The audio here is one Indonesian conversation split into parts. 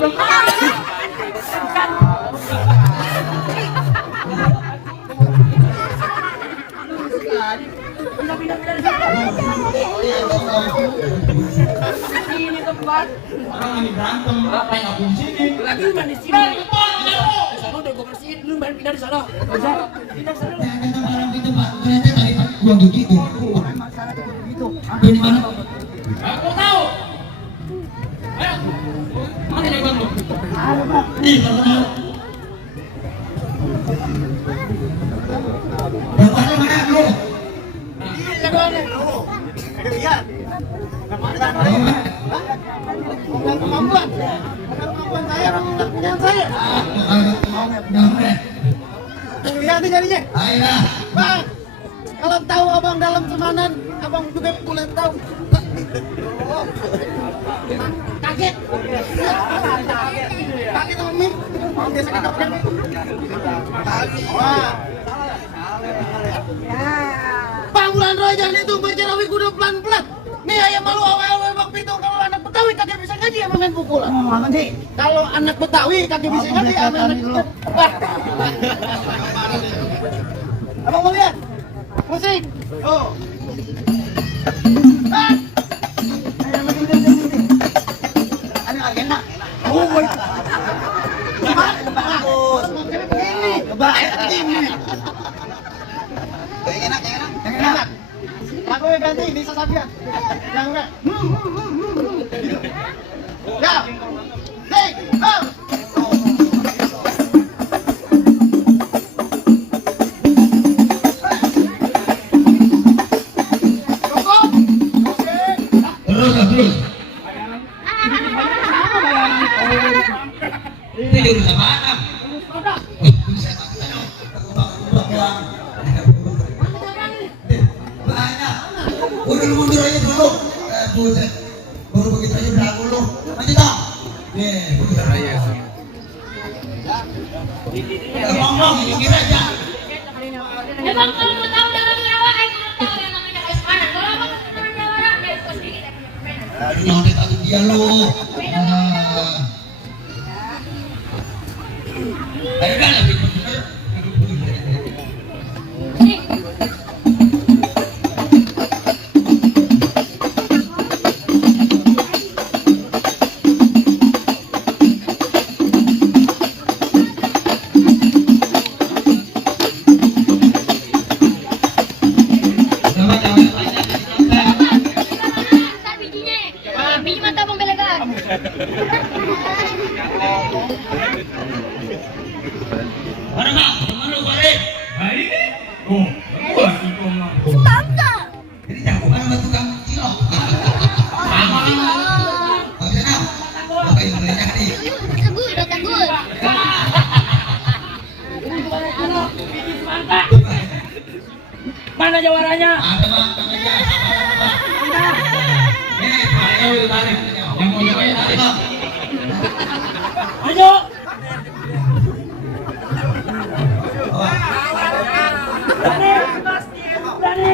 goblok. Ini tempat orang ini berantem, apa yang aku di sini? lagi main di sini. Sana udah gue bersihin, lu main pindah di sana. Bisa pindah sana. Orang itu Pak, ternyata tadi Pak buang begitu. Di mana? Aku tahu. Ayo. Mana yang bang? Nih, tahu. Bapaknya mana lu? Iya, mana? Iya. Kemampuan saya, kemampuan saya. Lihat jadinya. Ayolah. Bang, kalau tahu abang dalam semanan, abang juga boleh tahu. Kaget. Kaget Om. Biasa kita kaget. Wah. Bang Bulan Roy jangan itu berjarawi kuda pelan-pelan. Nih ayam malu awal-awal bang Pitung kalau anak Betawi kagak bisa ngaji sama main pukulan. Mana sih? Kalau anak Betawi kagak bisa ngaji sama anak. Abang mau lihat? Musik. Oh. Ada lagi enak. Oh, boy. Bagus. Begini. Begini. Yang enak. Yang enak. Aku ganti bisa Sabian. Yang enggak. Ya. Sing. Terus. Tidur sama anak. Bisa banyak. Mundur aja dulu. Buset. Baru begitu aja udah dulu. Lanjut dong. Buset aja. Ngomong mikir aja. Bang, kalau mau tahu dalam nyawa, tahu yang namanya Esmana. Kalau abang dalam nyawa, pasti kita. Jangan ditahu dia lu. Ayo kan lebih bener. Biji mata bang belegan. Mana Kak? Mana lu balik? Nah ini. Oh, buat itu mah. Bangga. Ini jago kan sama tukang cilok. Sama lah. Maksudnya apa? Apa yang boleh jadi? Tegur. Mana jawarannya? Ada Bang, tangannya. Ini, ayo tarik. Yang mau nyobain tarik Bang. Ayo. Berani.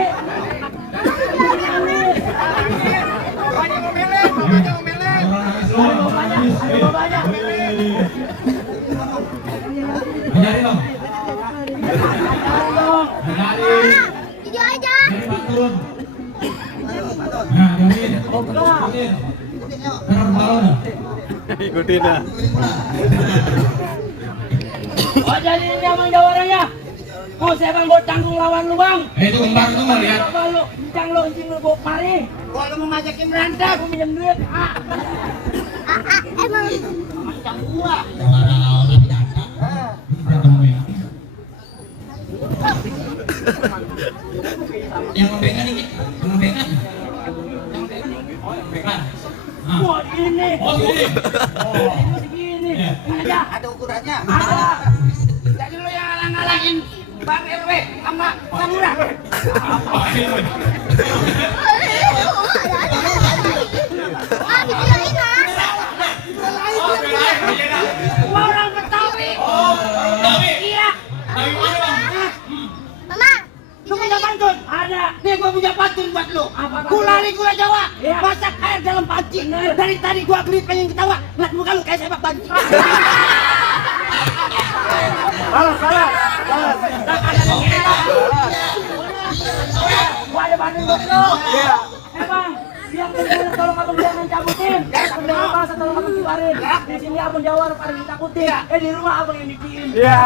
Menjadi dong. Hijau aja. Turun. Nah, jauhin. Taruh balon. Ikutin dah. Oh jadi ini abang jawarannya. Oh saya bang buat tanggung lawan lu bang. Itu kembar tuh mau lihat. Coba lu bincang lu incing lu bawa kemari. Gua mau ngajakin berantem. Gua minjem duit. Emang. Macam gua. Orang awalnya biasa. Berantem ya. Yang membengan ini, membengan. Wah ini. Oh ini. Ini segini. Aja. Ada ukurannya. Ada. Jadi lu yang ngalang-ngalangin Bang RW sama Bang Lurah. Apa ini? Gua orang Betawi. Betawi. Iya. Dari mana Bang? Mama. Lu punya pantun? Ada. Nih gua punya pantun buat lu. Apa Gula Jawa. Masak air dalam panci. Dari tadi gua geli pengen ketawa. Lihat muka lu kayak sepak panci. Salah. Gua ada banding buat lu. Iya. Bang, yang bener tolong abang jangan cabutin. Abang jangan bahasa tolong abang kibarin. Di sini abang jawab paling ditakutin. Di rumah abang yang bikin. Iya.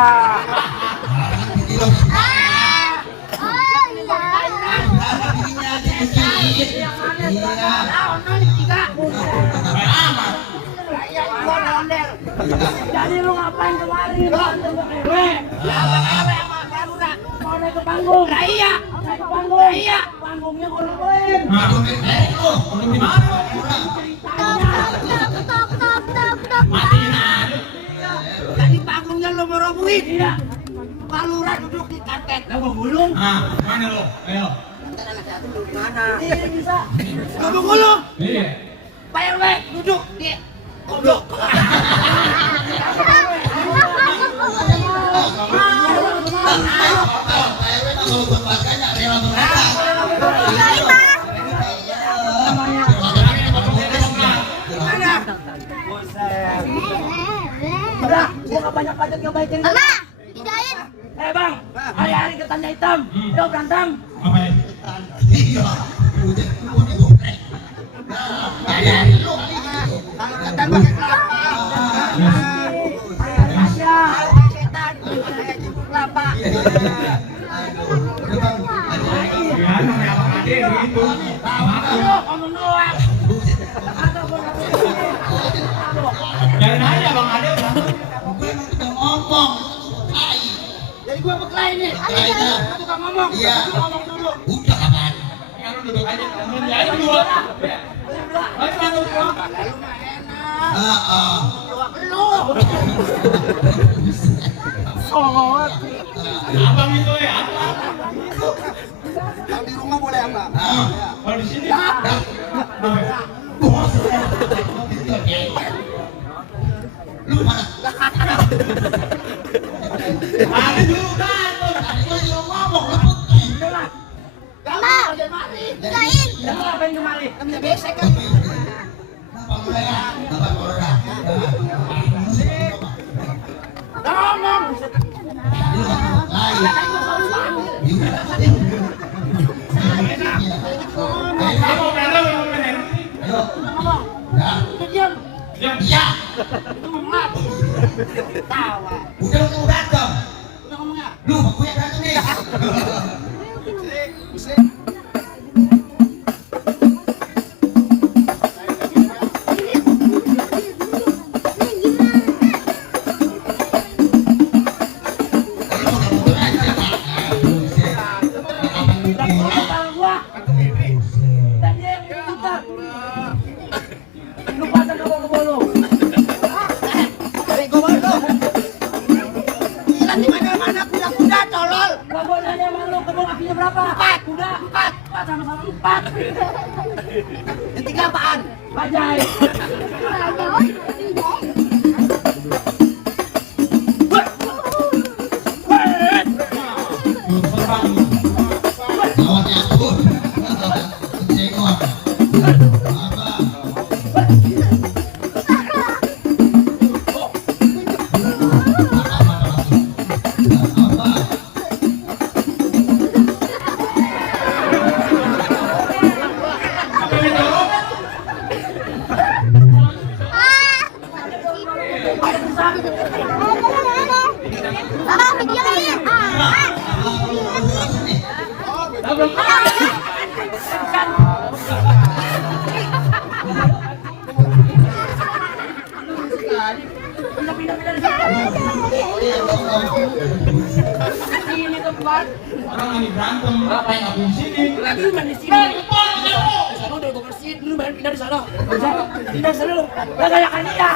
Jadi lu ngapain kemarin? Mau naik ke panggung? Iya. Naik ke panggung? Iya. Panggungnya gua lupain. Jadi panggungnya lu mau robohin? Iya. Pak Lurah duduk di karpet. Lah gua gulung. Mana lo? Ayo. Mana? Ini bisa. Gua gulung. Iya. Pak RW duduk di kodok. Udah, gua gak banyak budget ngebaikin. Mama, tidain. Bang, hari-hari ketanya hitam. Yo berantem. Apa ya? Kalau kata pakai kelapa. Aja, setan. Saya jemput kelapa. Ngomong doang. Jangan aja Bang Ade. Ngomong. Jadi gua berkelahi nih. Aku kan ngomong. Iya. Ngomong dulu. Udah kan. Yang lu duduk aja. Ayo dua. Ayo satu dua. Lalu mah enak. Heeh. Lu. Songot. Abang itu ya. Kalau di rumah boleh apa? Kalau di sini. Bos. Lu mana? Ada dulu kan. Tadi gua juga ngomong lu putih. Mama, jangan mari. Tidain. Jangan ngapain kemari? Namanya besek kan. Kenapa lu ya? Kenapa lu ya? Ngomong. Kamu berapa yang benar? Ngomong. Diam. Ya. Itu ngomong. Tawa. Udah lu berantem. Udah ngomongnya. Lu aku yang berantem nih. Yang tiga apaan? Bajai. Awalnya aku. Jenggot. Mama, video ini. Ini tempat. Orang ini berantem. Apa yang aku di sini? Lagi main di sini. Sana udah gue bersihin dulu, main pindah di sana. Pindah sana lu. Gak kayak dia.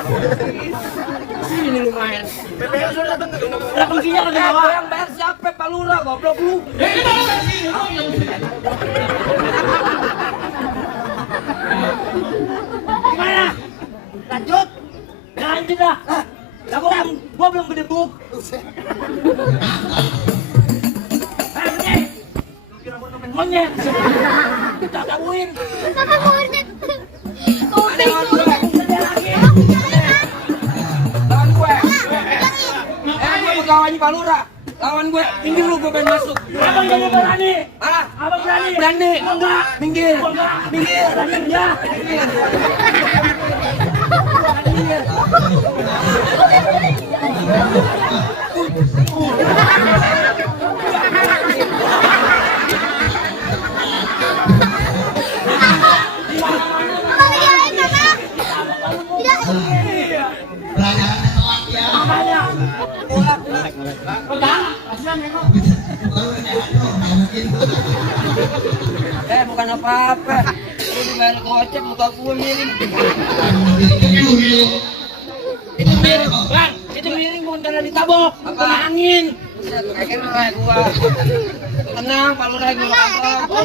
Sini lu main. PPL sudah datang. Udah fungsinya kan bawa. Yang bayar siapa? Pak Lurah, goblok lu. Kita mau di sini. Oh, yang sini. Gimana? Lanjut. Lanjut dah. Lah gua belum gedebuk. Kira gua main monyet. Kita kamuin. Sama kornet. Kopi. Lawan gue. Gue pegawainya Pak Lurah. Lawan gue, minggir lu, gue pengen masuk. Abang jadi berani. Ah, Abang berani. berani. Enggak. Minggir. Minggir. Berani ya. Abang diain mama. Tidak. Pelajarannya telat ya. Makanya. Bukan apa-apa. Lu dibayar kocek, muka gue miring. Itu miring, Bang. Itu miring bukan karena ditabok, kena angin. Buset, kayak kena gua. Tenang, Pak Lurah gua kapok.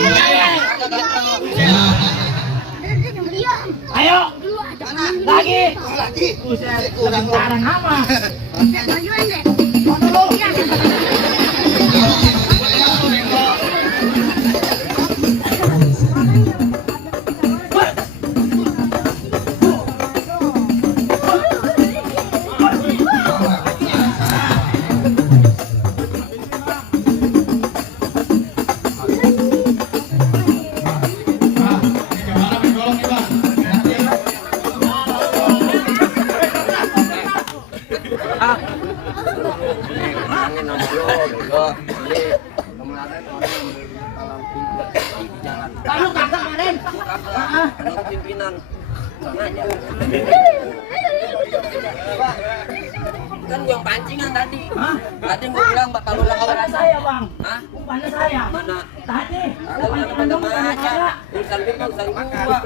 Ayo. Lagi. Buset, sekarang apa? Lalu kagak kemarin. Pimpinan. Kan gua yang pancingan tadi. Tadi gua bilang bakal ulang Umpannya saya, Bang. Hah? Umpannya saya. Mana? Tadi. Ada yang Umpannya mana aja. saya. Urusan kita urusan gua.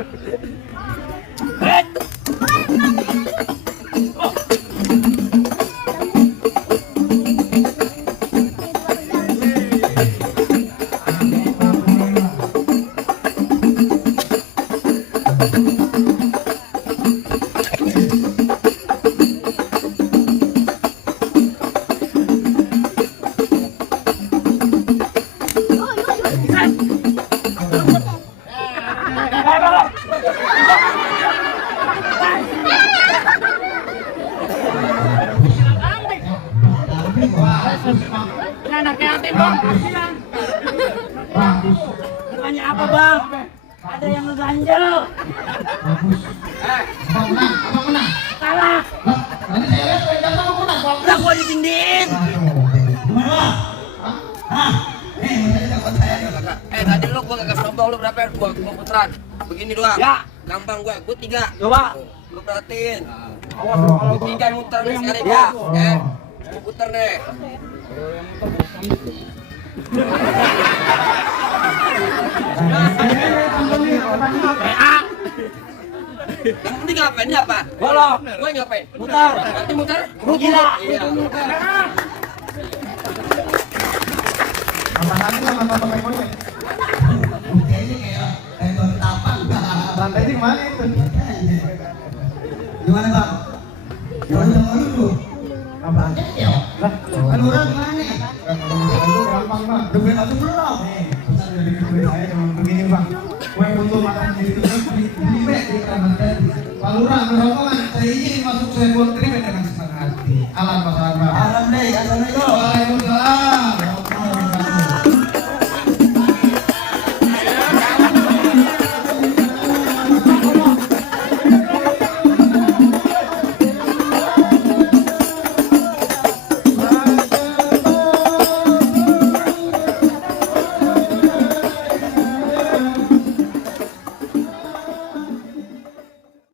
Namanya apa, Bang? Ada yang ngeganjel. Abang menang. Kalah. Nanti saya lihat sepeda kamu menang. Udah gua ditindihin. Gimana? Hah? Tadi dapat saya nih. Tadi lu gua kagak sombong lu berapa? Gua puteran. Begini doang. Ya. Gampang gua 3. Coba. Lu perhatiin. Kalau 3 muter nih sekali Ya. ya. Gua puter deh. Yang penting ngapain ini apa? Golok. Gue ngapain? Muter. Nanti muter? Lu gila. Iya. Kayaknya kayak baru tapak. Lantai di mana itu? Gimana bang? Gimana sama lu? Apa? Kan orang gimana? Gampang bang. Udah boleh masuk belum? Bisa jadi beli saya cuma begini bang. Kue butuh makan di situ di bed di kamar tadi. Pak Lurah berhubungan saya izin masuk saya buat terima dengan senang hati. Alam Mas Arba. Alam deh,